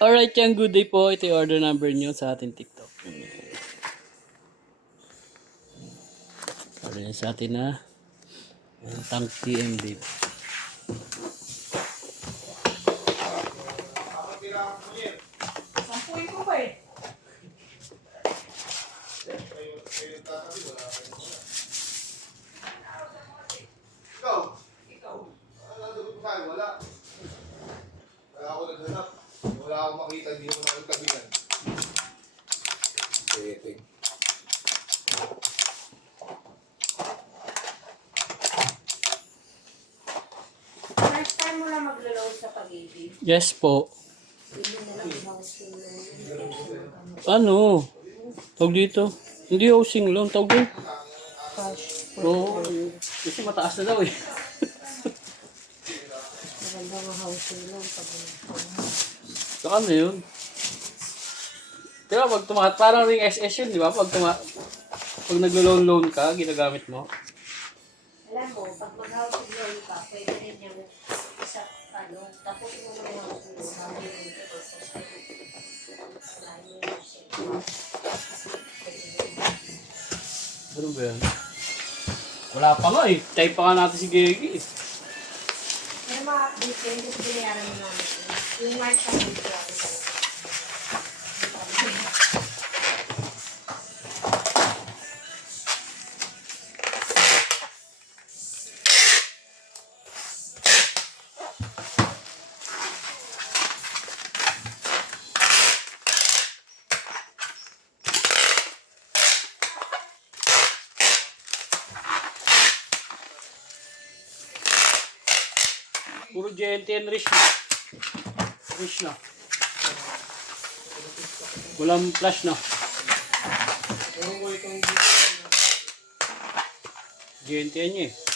Alright, yung good day po. Ito yung order number nyo sa ating TikTok. Order nyo sa atin na Tang TM beef. Sampuin ko ba eh? Ikaw? Wala. Wala ako naghanap. Wala akong makita, hindi mo na nagtabihan. Setting. First time mo lang maglo-load sa pag-ibig. Yes po. Hindi mo lang house loan. Ano? Tawag dito. Hindi housing loan. Tawag dito. Cash. Oo. Kasi mataas na daw eh. Maganda nga house loan pag So ano yun? Diba pag parang ring SS yun, di ba? Pag naglo-loan ka, ginagamit mo. alam mo, pag mag-house loan ka, pwede rin yung isa, tapos mo na yung house loan, sabi mo ito, Ano ba yan? Wala pa nga eh. Type pa nga natin si Gigi eh. Pero mga update yun, kasi binayaran mo namin. Yung March ang dito ako sa Puro GNT and Rich na. Rich na. Walang flash na. GNT niya eh.